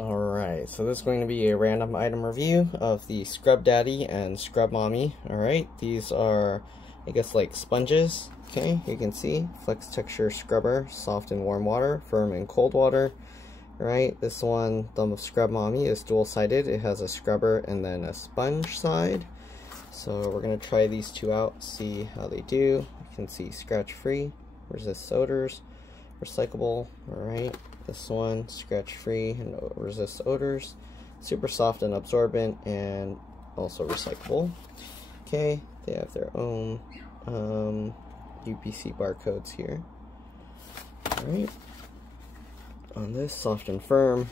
Alright, so this is going to be a random item review of the Scrub Daddy and Scrub Mommy. Alright, these are, I guess, like sponges. Okay, you can see, flex texture scrubber, soft in warm water, firm in cold water. Alright, this one, the Scrub Mommy, is dual-sided. It has a scrubber and then a sponge side. So we're going to try these two out, see how they do. You can see scratch-free, resists odors, recyclable. Alright. This one, scratch-free and resists odors, super soft and absorbent, and also recyclable. Okay, they have their own UPC barcodes here. Alright, on this, soft and firm.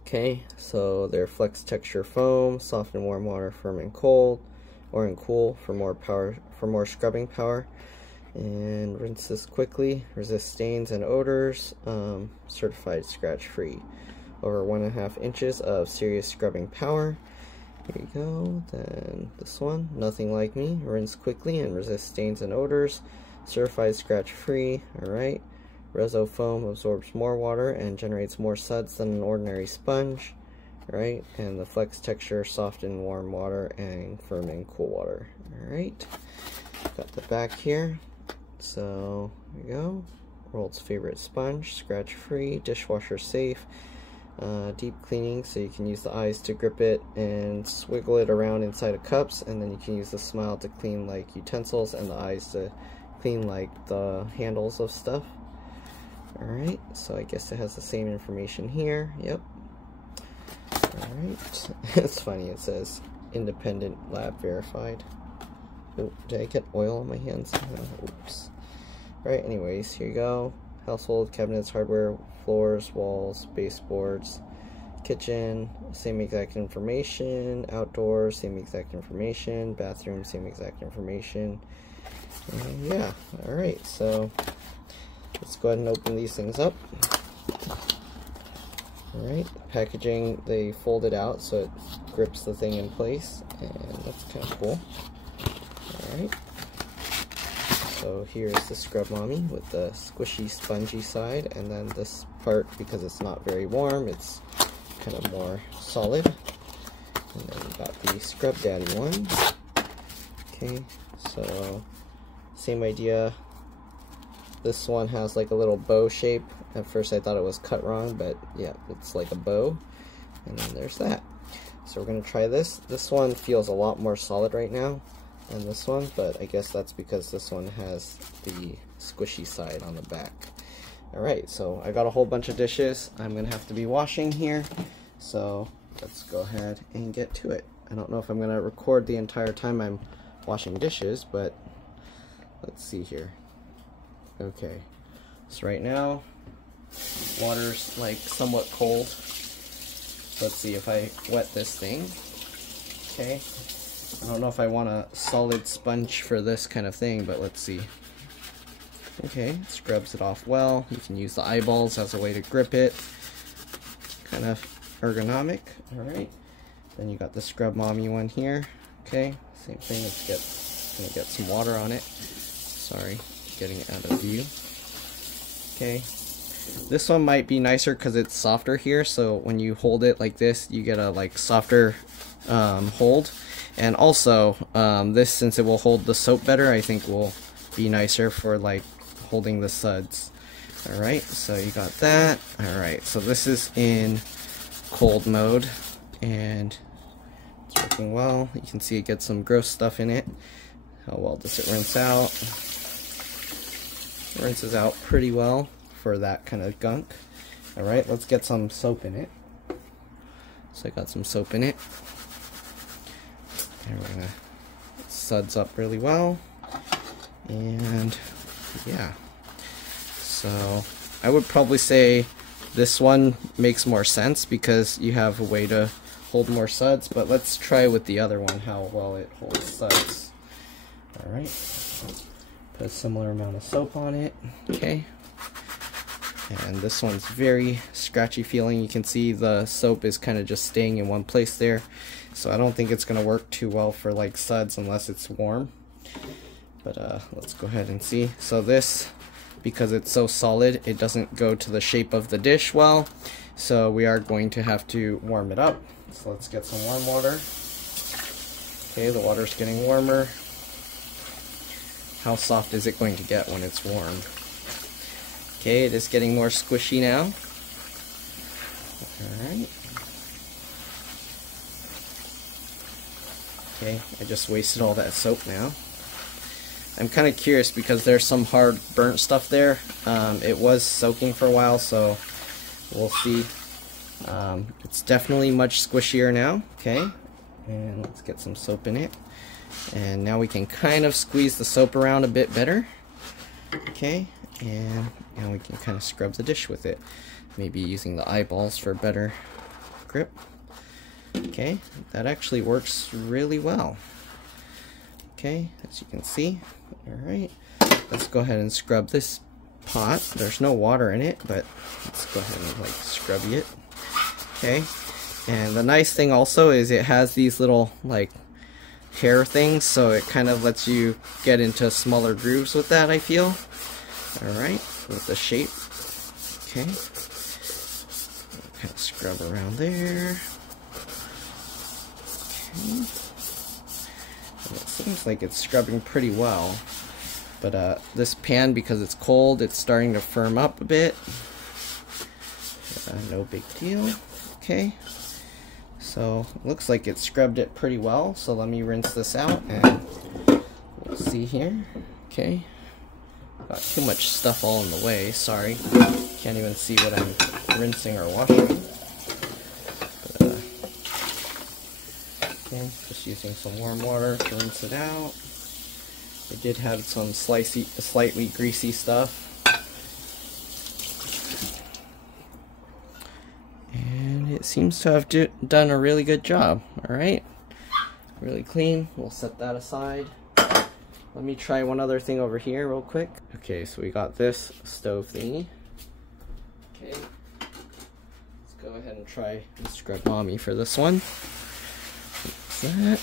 Okay, so they're flex texture foam, soft in warm water, firm in cold, or in cool for more power, for more scrubbing power. And rinse this quickly, resist stains and odors, certified scratch free. Over 1.5 inches of serious scrubbing power. Here you go. Then this one, Nothing Like Me, rinse quickly and resist stains and odors, certified scratch free. Alright, Reso foam absorbs more water and generates more suds than an ordinary sponge. Alright, and the flex texture, soft in warm water and firm in cool water. Alright, got the back here. So, there you go. World's favorite sponge, scratch free, dishwasher safe, deep cleaning, so you can use the eyes to grip it and swiggle it around inside of cups, and then you can use the smile to clean like utensils and the eyes to clean like the handles of stuff. Alright, so I guess it has the same information here. Yep. Alright, it's funny, it says independent lab verified. Oh, did I get oil on my hands? Oh, oops. Right, anyways, here you go. Household, cabinets, hardware, floors, walls, baseboards, kitchen, same exact information. Outdoors, same exact information. Bathroom, same exact information. Yeah, alright, so let's go ahead and open these things up. Alright, packaging, they fold it out so it grips the thing in place, and that's kind of cool. Alright, so here's the Scrub Mommy with the squishy, spongy side, and then this part, because it's not very warm, it's kind of more solid. And then we got the Scrub Daddy one. Okay, so same idea. This one has like a little bow shape. At first I thought it was cut wrong, but yeah, it's like a bow. And then there's that. So we're going to try this. This one feels a lot more solid right now than this one, but I guess that's because this one has the squishy side on the back. Alright, so I got a whole bunch of dishes I'm going to have to be washing here, so let's go ahead and get to it. I don't know if I'm going to record the entire time I'm washing dishes, but let's see here. Okay, so right now, water's like somewhat cold. Let's see if I wet this thing. Okay. I don't know if I want a solid sponge for this kind of thing, but let's see. Okay, it scrubs it off well. You can use the eyeballs as a way to grip it. Kind of ergonomic. Alright. Then you got the Scrub Mommy one here. Okay, same thing. It's gonna get some water on it. Sorry, getting it out of view. Okay. This one might be nicer because it's softer here, so when you hold it like this, you get a like softer hold. And also, this, since it will hold the soap better, I think will be nicer for like holding the suds. Alright, so you got that. Alright, so this is in cold mode, and it's working well. You can see it gets some gross stuff in it. How well does it rinse out? It rinses out pretty well for that kind of gunk. Alright, let's get some soap in it. So I got some soap in it. And we're gonna suds up really well. And yeah. So I would probably say this one makes more sense because you have a way to hold more suds, but let's try with the other one how well it holds suds. Alright. Put a similar amount of soap on it. Okay. And this one's very scratchy feeling. You can see the soap is kind of just staying in one place there. So I don't think it's going to work too well for like suds unless it's warm. But let's go ahead and see. So this, because it's so solid, it doesn't go to the shape of the dish well. so we are going to have to warm it up. So let's get some warm water. Okay, the water's getting warmer. How soft is it going to get when it's warm? Okay, it is getting more squishy now. Alright. Okay, I just wasted all that soap now. I'm kind of curious because there's some hard burnt stuff there. It was soaking for a while, so we'll see. It's definitely much squishier now. Okay, and let's get some soap in it. And now we can kind of squeeze the soap around a bit better. Okay, and now we can kind of scrub the dish with it. Maybe using the eyeballs for better grip. Okay, that actually works really well. Okay, as you can see. Alright, let's go ahead and scrub this pot. There's no water in it, but let's go ahead and like scrub it. Okay, and the nice thing also is it has these little like hair things, so it kind of lets you get into smaller grooves with that, I feel. Alright, with the shape. Okay, kind of scrub around there. Okay. It seems like it's scrubbing pretty well, but this pan, because it's cold, it's starting to firm up a bit. No big deal. Okay, so looks like it scrubbed it pretty well, so let me rinse this out and we'll see here. Okay, got too much stuff all in the way, sorry, can't even see what I'm rinsing or washing. Okay, just using some warm water to rinse it out. It did have some slightly greasy stuff. And it seems to have done a really good job. Alright, really clean. We'll set that aside. Let me try one other thing over here real quick. Okay, so we got this stove thingy. Okay, let's go ahead and try and scrub mommy for this one. That.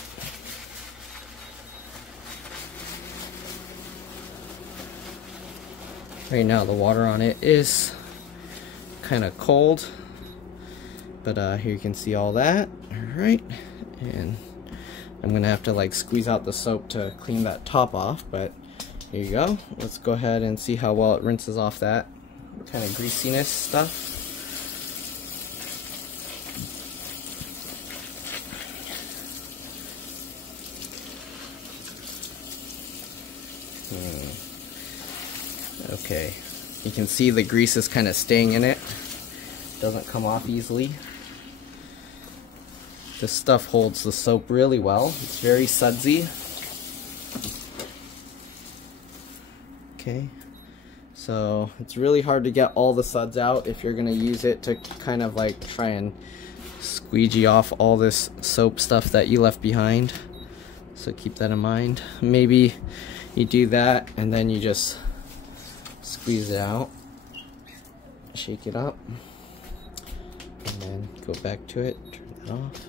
Right now the water on it is kind of cold, but here you can see all that. Alright, and I'm gonna have to like squeeze out the soap to clean that top off, but here you go. Let's go ahead and see how well it rinses off that kind of greasiness stuff. Okay, you can see the grease is kind of staying in it. Doesn't come off easily. This stuff holds the soap really well. It's very sudsy. Okay, so it's really hard to get all the suds out if you're gonna use it to kind of like try and squeegee off all this soap stuff that you left behind. So keep that in mind. Maybe you do that and then you just squeeze it out, shake it up, and then go back to it, turn it off,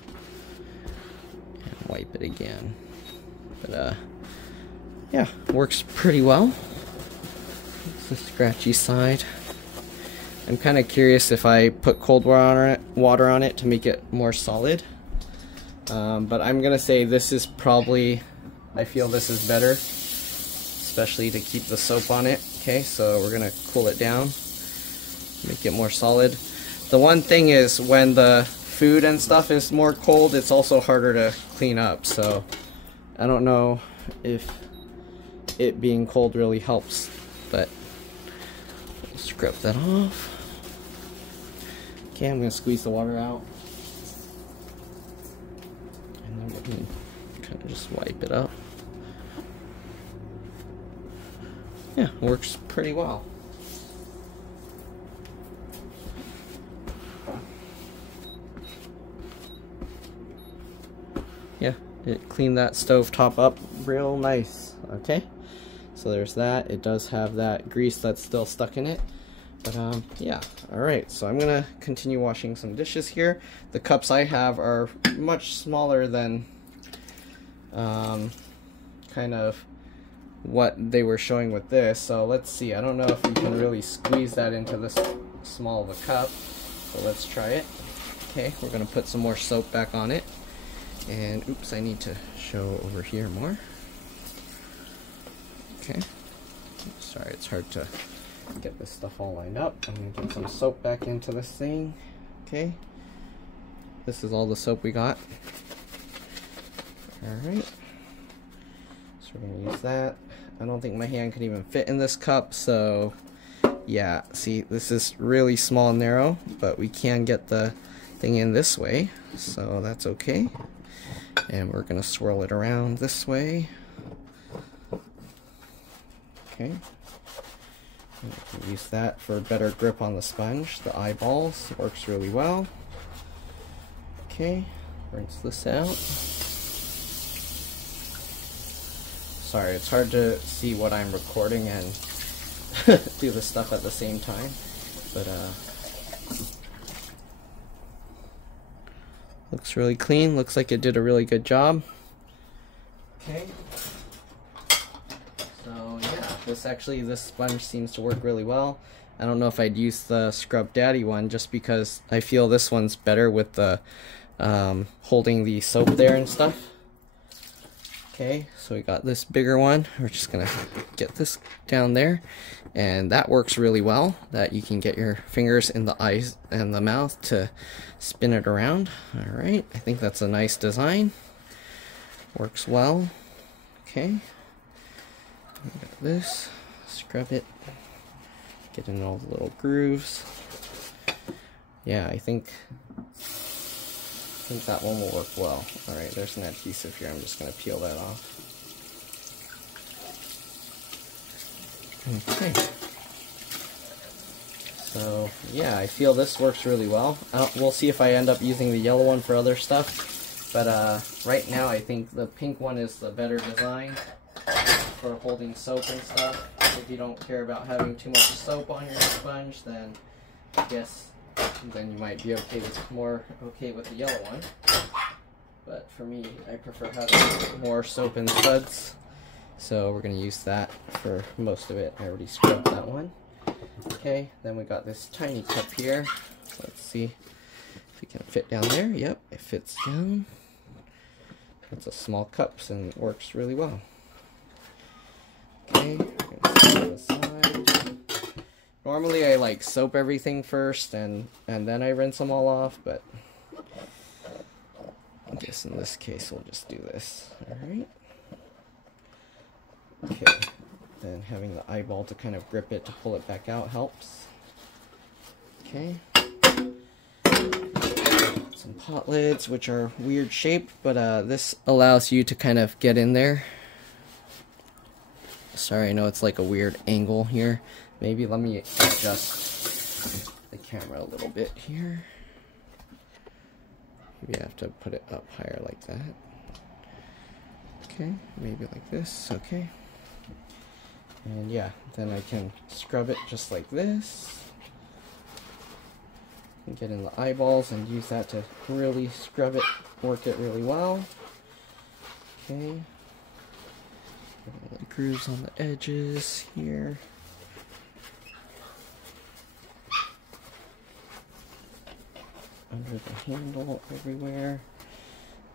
and wipe it again. But yeah, works pretty well. It's the scratchy side. I'm kind of curious if I put cold water on it to make it more solid. But I'm gonna say this is probably, I feel this is better, especially to keep the soap on it. Okay, so we're gonna cool it down, make it more solid. The one thing is when the food and stuff is more cold, it's also harder to clean up, so I don't know if it being cold really helps, but we'll scrub that off. Okay, I'm gonna squeeze the water out, and then we're gonna kind of just wipe it up. Yeah, works pretty well. Yeah, it cleaned that stove top up real nice. Okay, so there's that. It does have that grease that's still stuck in it, but yeah. Alright, so I'm gonna continue washing some dishes here. The cups I have are much smaller than kind of what they were showing with this, so let's see. I don't know if you can really squeeze that into this small of a cup. So let's try it. Okay, we're gonna put some more soap back on it. And oops, I need to show over here more. Okay. Sorry, it's hard to get this stuff all lined up. I'm gonna get some soap back into this thing. Okay. This is all the soap we got. Alright. So we're gonna use that. I don't think my hand could even fit in this cup, so yeah, see, this is really small and narrow, but we can get the thing in this way, so that's okay. And we're gonna swirl it around this way. Okay. And we can use that for a better grip on the sponge. The eyeballs works really well. Okay, rinse this out. Sorry, it's hard to see what I'm recording and do the stuff at the same time, but looks really clean. Looks like it did a really good job. Okay. So yeah, this sponge seems to work really well. I don't know if I'd use the Scrub Daddy one just because I feel this one's better with the holding the soap there and stuff. Okay, so we got this bigger one. We're just gonna get this down there, and that works really well, that you can get your fingers in the eyes and the mouth to spin it around. All right, I think that's a nice design. Works well. Okay, we got this, scrub it, get in all the little grooves. Yeah, I think that one will work well. Alright, there's an adhesive here. I'm just going to peel that off. Okay. So, yeah, I feel this works really well. We'll see if I end up using the yellow one for other stuff. But right now, I think the pink one is the better design for holding soap and stuff. If you don't care about having too much soap on your sponge, then I guess then you might be more okay with the yellow one. But for me, I prefer having more soap and suds, so we're going to use that for most of it. I already scrubbed that one. Okay, then we got this tiny cup here. Let's see if it can fit down there. Yep, it fits down. It's a small cup and it works really well. Okay, we're going to set it aside. Normally I like soap everything first and then I rinse them all off, but I guess in this case we'll just do this. Alright. Okay. Then having the eyeball to kind of grip it to pull it back out helps. Okay. Some pot lids, which are weird shaped, but this allows you to kind of get in there. Sorry, I know it's like a weird angle here. Maybe let me adjust the camera a little bit here. Maybe I have to put it up higher like that. Okay, maybe like this, okay. And yeah, then I can scrub it just like this. And get in the eyeballs and use that to really scrub it, work it really well. Okay. The grooves on the edges here. Under the handle everywhere.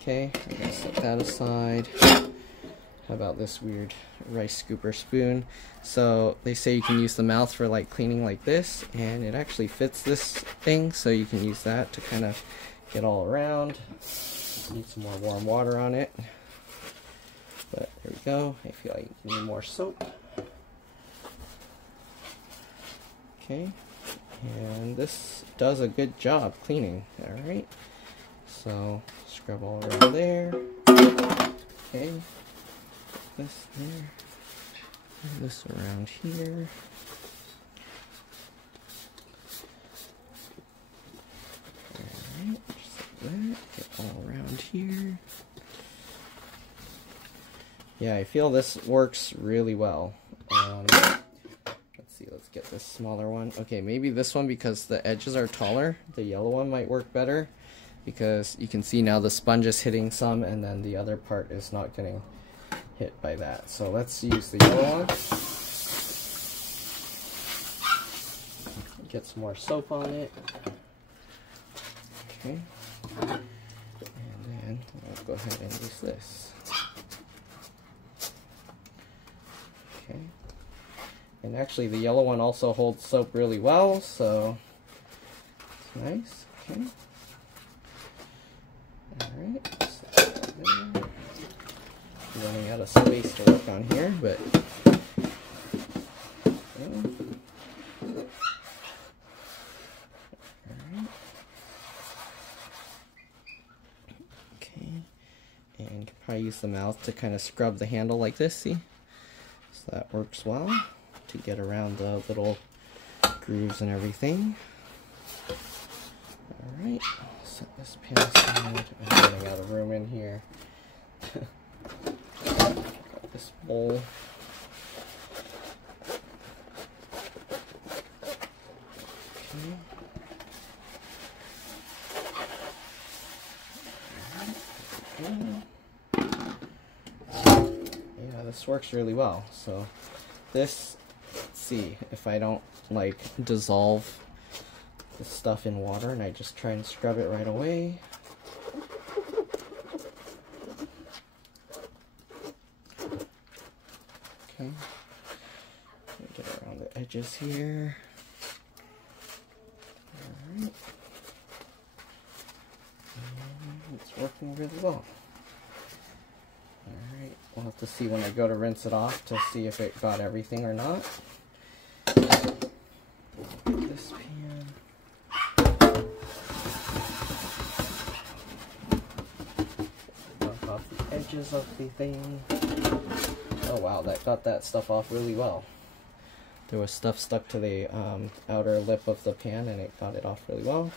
Okay, I'm gonna set that aside. How about this weird rice scooper spoon? So they say you can use the mouth for like cleaning like this, and it actually fits this thing, so you can use that to kind of get all around. Need some more warm water on it. But there we go. I feel like you need more soap. Okay. And this does a good job cleaning. Alright. So scrub all around there. Okay. This there. And this around here. Alright, just like that. Get all around here. Yeah, I feel this works really well. Let's see, let's get this smaller one. Okay, maybe this one, because the edges are taller. The yellow one might work better, because you can see now the sponge is hitting some, and then the other part is not getting hit by that. So let's use the yellow one. Get some more soap on it. Okay. And then I'll go ahead and use this. Okay. And actually the yellow one also holds soap really well, so it's nice. Okay. Alright. So running out of space to work on here, but and you can probably use the mouth to kind of scrub the handle like this, see? So that works well to get around the little grooves and everything. Alright, set this pan aside. I'm running out of room in here. Got this bowl. Okay. Yeah, this works really well. So this, let's see if I don't like dissolve the stuff in water and I just try and scrub it right away. Okay, get around the edges here. Alright. It's working really well. Alright, we'll have to see when I go to rinse it off to see if it got everything or not. This pan. Knock off the edges of the thing. Oh wow, that got that stuff off really well. There was stuff stuck to the outer lip of the pan and it got it off really well.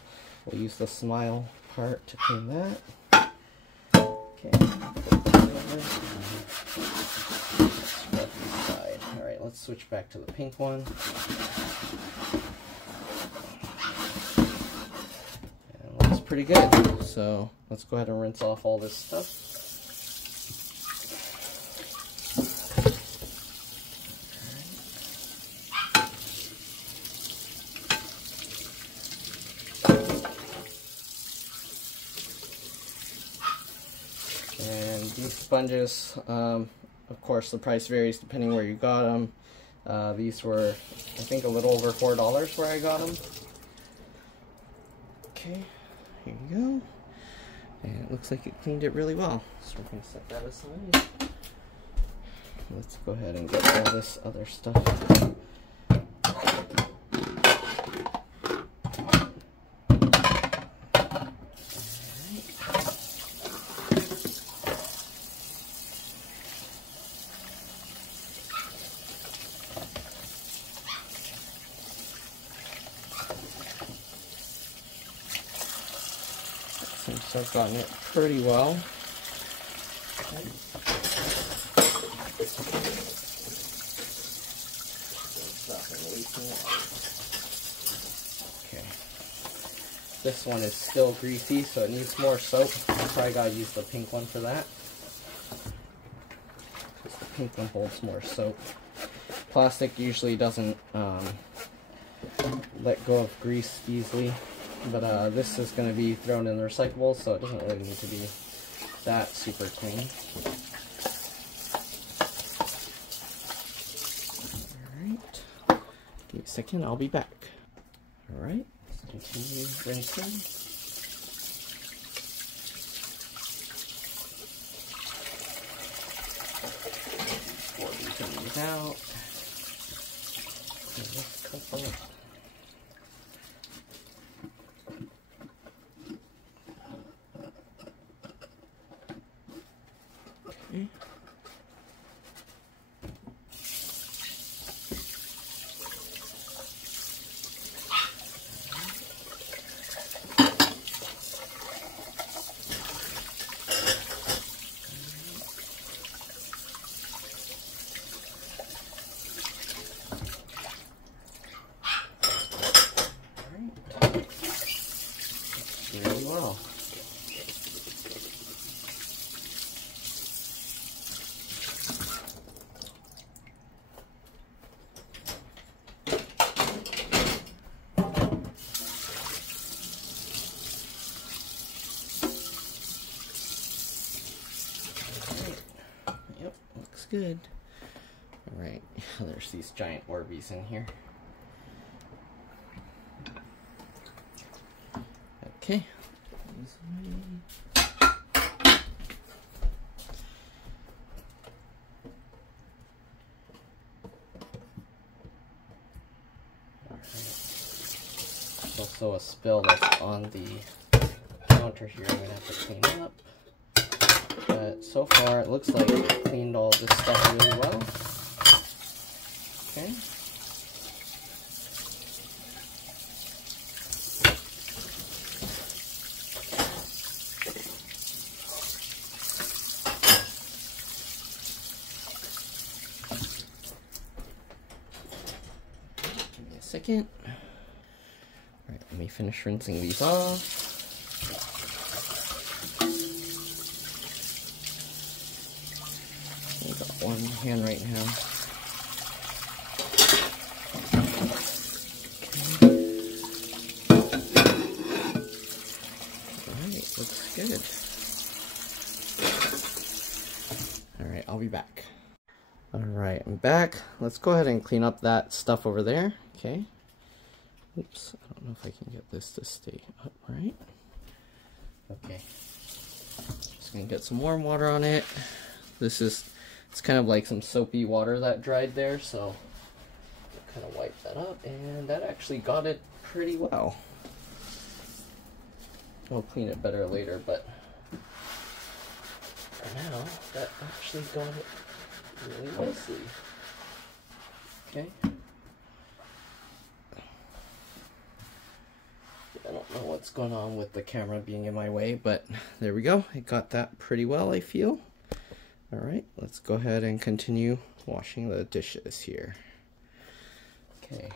We'll use the smile part to clean that. Okay. Alright, let's switch back to the pink one. And looks pretty good. So let's go ahead and rinse off all this stuff. And these sponges, of course, the price varies depending where you got them. These were, I think, a little over $4 where I got them. Okay, here you go. And it looks like it cleaned it really well. So we're going to set that aside. Let's go ahead and get all this other stuff. Seems to have gotten it pretty well. Okay. This one is still greasy, so it needs more soap. I probably gotta use the pink one for that. The pink one holds more soap. Plastic usually doesn't let go of grease easily. But this is going to be thrown in the recyclables, so it doesn't really need to be that super clean. Alright, give me a second, I'll be back. Alright, let's continue rinsing. Pour these out. And this couple. Okay. Really well. good. Alright, there's these giant Orbeez in here. Okay. There's also a spill that's on the counter here I'm going to have to clean up. But so far it looks like I cleaned all this stuff really well. Okay. Give me a second. Alright, let me finish rinsing these off. I've got one hand right now. Alright, looks good. Alright, I'll be back. Alright, I'm back. Let's go ahead and clean up that stuff over there. Okay. Oops, I don't know if I can get this to stay upright. Okay. Just gonna get some warm water on it. It's kind of like some soapy water that dried there, so kind of wipe that up, and that actually got it pretty well. I'll clean it better later, but for now, that actually got it really nicely. Okay. I don't know what's going on with the camera being in my way, but there we go. I got that pretty well, I feel. Alright, let's go ahead and continue washing the dishes here. Okay,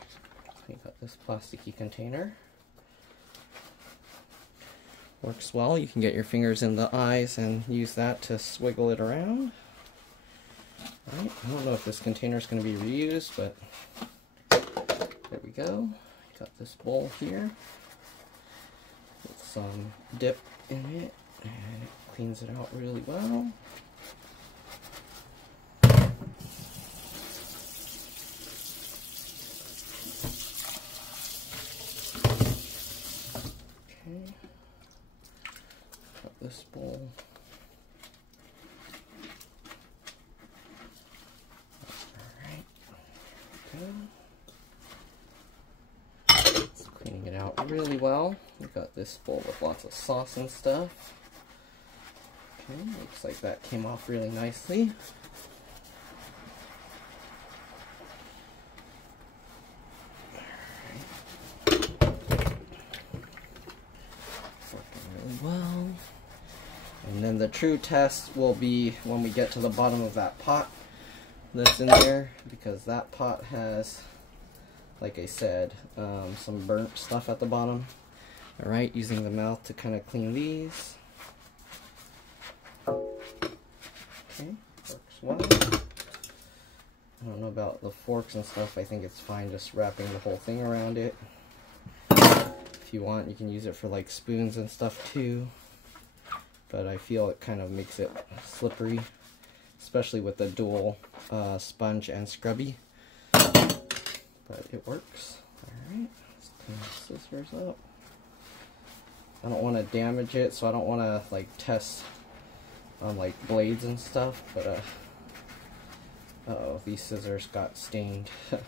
I got this plasticky container. Works well. You can get your fingers in the eyes and use that to swiggle it around. Alright, I don't know if this container is going to be reused, but there we go. Got this bowl here with some dip in it, and it cleans it out really well. This bowl. Alright, it's cleaning it out really well. We've got this bowl with lots of sauce and stuff. Okay, looks like that came off really nicely. And then the true test will be when we get to the bottom of that pot that's in there, because that pot has, like I said, some burnt stuff at the bottom. Alright, using the mouth to kind of clean these. Okay, works well. I don't know about the forks and stuff. I think it's fine just wrapping the whole thing around it. If you want, you can use it for like spoons and stuff too. But I feel it kind of makes it slippery, especially with the dual sponge and scrubby. But it works. Alright, let's clean the scissors up. I don't want to damage it, so I don't want to like test on like blades and stuff, but uh-oh, these scissors got stained. Okay.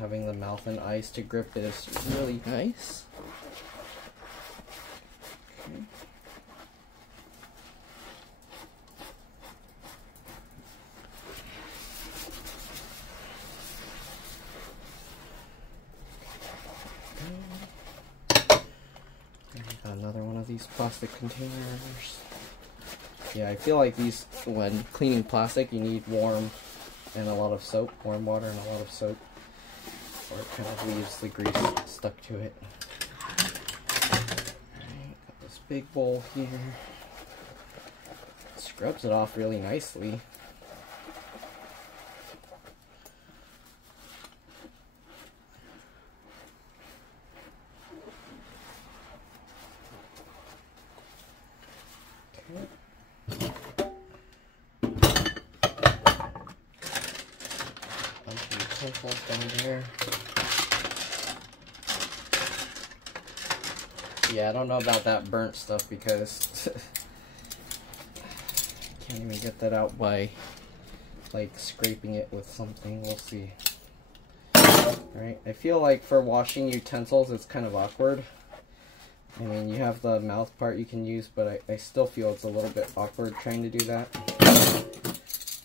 Having the mouth and eyes to grip is really nice. Okay. Got another one of these plastic containers. Yeah, I feel like these, when cleaning plastic, you need warm and a lot of soap, warm water and a lot of soap, or it kind of leaves the grease stuck to it. Alright, got this big bowl here. scrubs it off really nicely. Down there. Yeah, I don't know about that burnt stuff because can't even get that out by like scraping it with something. We'll see. Alright, I feel like for washing utensils it's kind of awkward. I mean, you have the mouth part you can use, but I still feel it's a little bit awkward trying to do that.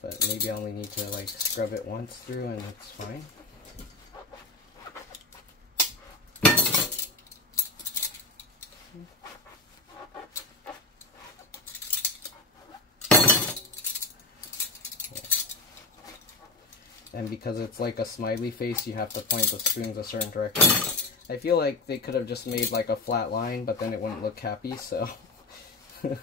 But maybe I only need to like scrub it once through and it's fine. And because it's like a smiley face, you have to point the spoons a certain direction. I feel like they could have just made like a flat line, but then it wouldn't look happy, so. But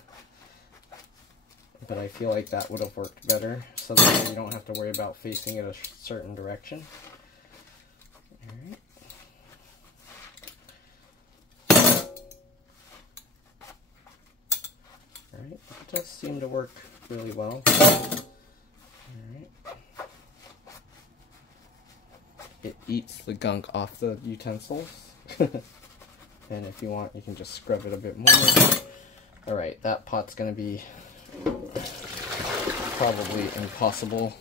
I feel like that would have worked better, so that you don't have to worry about facing it a certain direction. Alright. Alright, it does seem to work really well. Alright. It eats the gunk off the utensils. And if you want, you can just scrub it a bit more. Alright, that pot's gonna be probably impossible.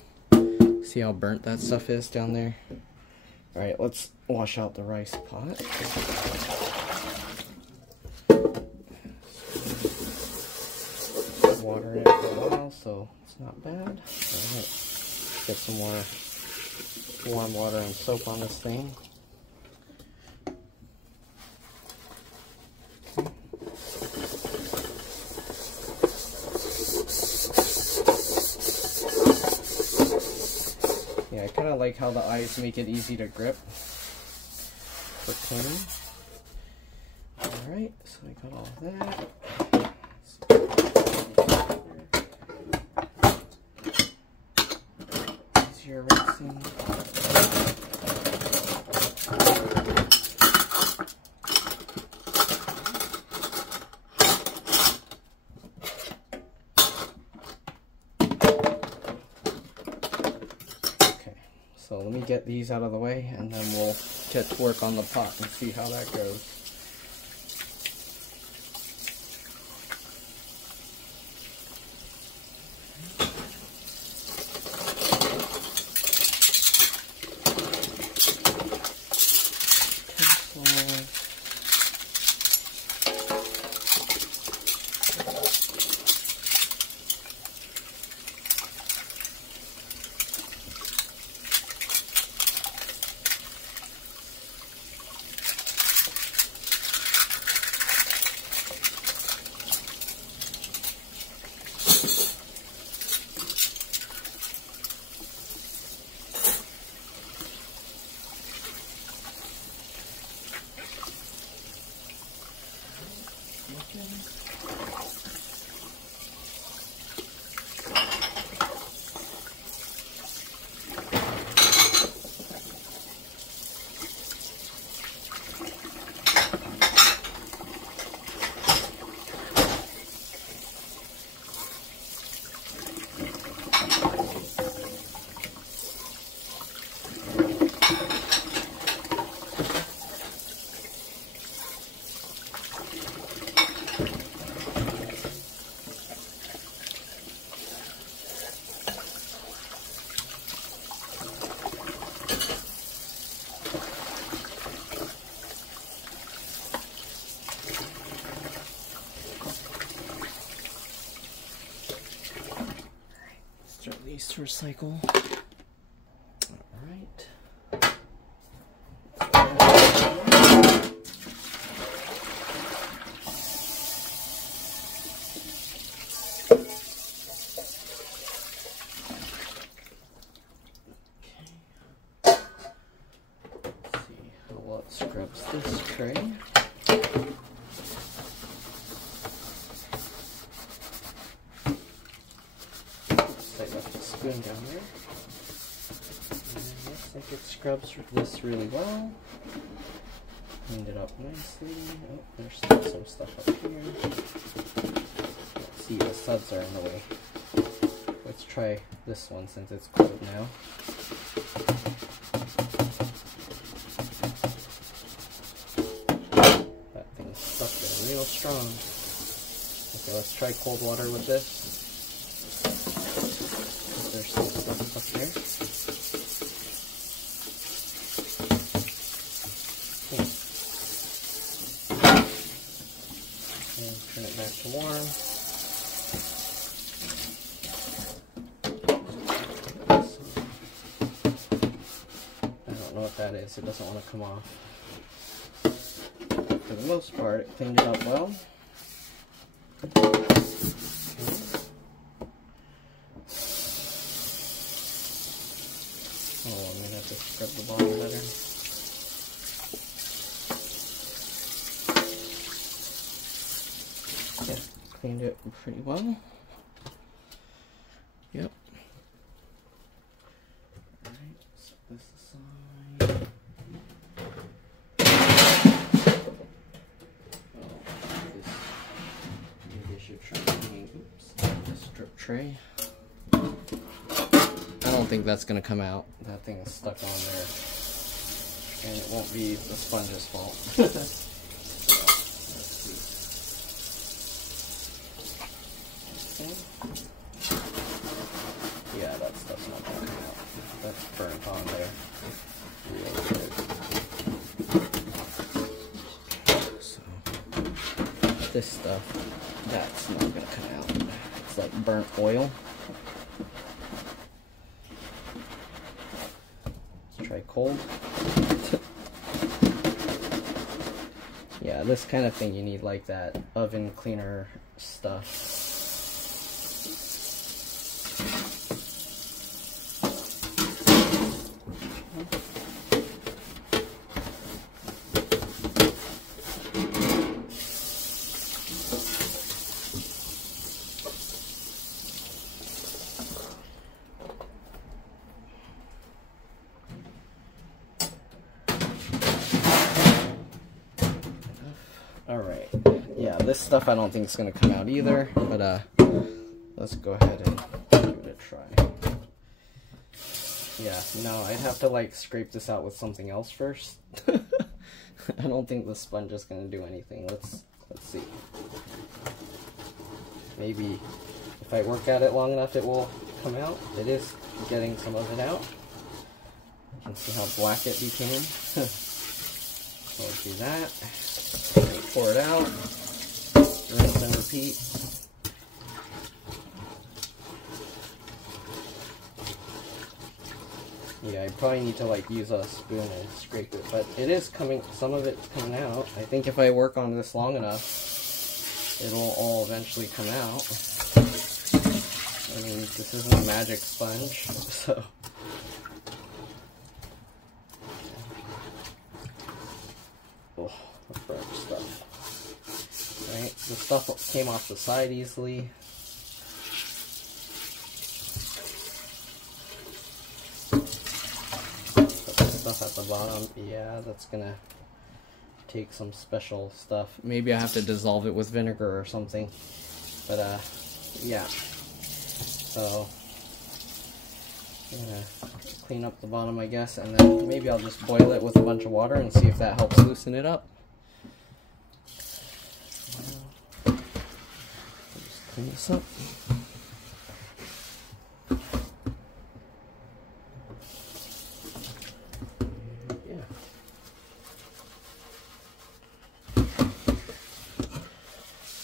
See how burnt that stuff is down there? Alright, let's wash out the rice pot. Water in it for a while, so it's not bad. Alright, get some more warm water and soap on this thing. Yeah, I kind of like how the eyes make it easy to grip for cleaning. Alright, so I got all that. Easier rinsing. So let me get these out of the way and then we'll get to work on the pot and see how that goes. These to recycle. Alright. Let's see how well it scrubs this tray. it scrubs this really well. Cleaned it up nicely. Oh, there's still some stuff up here. Let's see, the suds are in the way. Let's try this one since it's cold now. That thing's stuck there real strong. Okay, let's try cold water with this. There's some stuff up here. And turn it back to warm. I don't know what that is. It doesn't want to come off. For the most part, it cleaned it up well. Oh, I'm gonna have to scrub the bottom better. Yeah, cleaned it pretty well. Yep. Alright, set this aside. Oh, maybe I should try cleaning, this strip tray. I don't think that's going to come out. That thing is stuck on there. And it won't be the sponge's fault. Let's see. Okay. Yeah, that stuff's not going to come out. That's burnt on there. Really good. So, this stuff, that's not going to come out. It's like burnt oil. Try cold. Yeah, this kind of thing you need like that oven cleaner stuff. Alright, yeah, this stuff I don't think is going to come out either, but let's go ahead and give it a try. Yeah, no, I'd have to like scrape this out with something else first. I don't think the sponge is going to do anything. Let's see. Maybe if I work at it long enough it will come out. It is getting some of it out. You can see how black it became. So let's do that. Pour it out, rinse and repeat. Yeah, I probably need to like use a spoon and scrape it, but it is coming, some of it's coming out. I think if I work on this long enough, it'll all eventually come out. I mean, this isn't a magic sponge, so. Oh, the burnt stuff. Right, the stuff came off the side easily. Put the stuff at the bottom. Yeah, that's gonna take some special stuff. Maybe I have to dissolve it with vinegar or something. But yeah. So I'm gonna clean up the bottom, I guess, and then maybe I'll just boil it with a bunch of water and see if that helps loosen it up. Just clean this up. Yeah.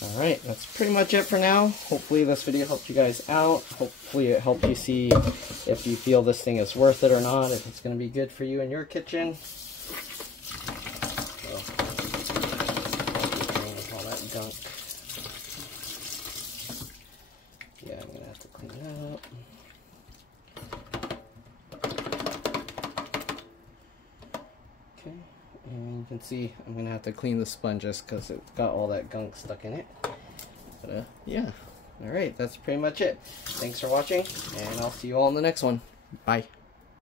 Alright, that's pretty much it for now. Hopefully this video helped you guys out. Hopefully it helped you see if you feel this thing is worth it or not, if it's going to be good for you in your kitchen. So, all that gunk. Yeah, I'm going to have to clean that up. Okay, and you can see I'm going to have to clean the sponges because it's got all that gunk stuck in it. But yeah. Alright, that's pretty much it. Thanks for watching, and I'll see you all in the next one. Bye.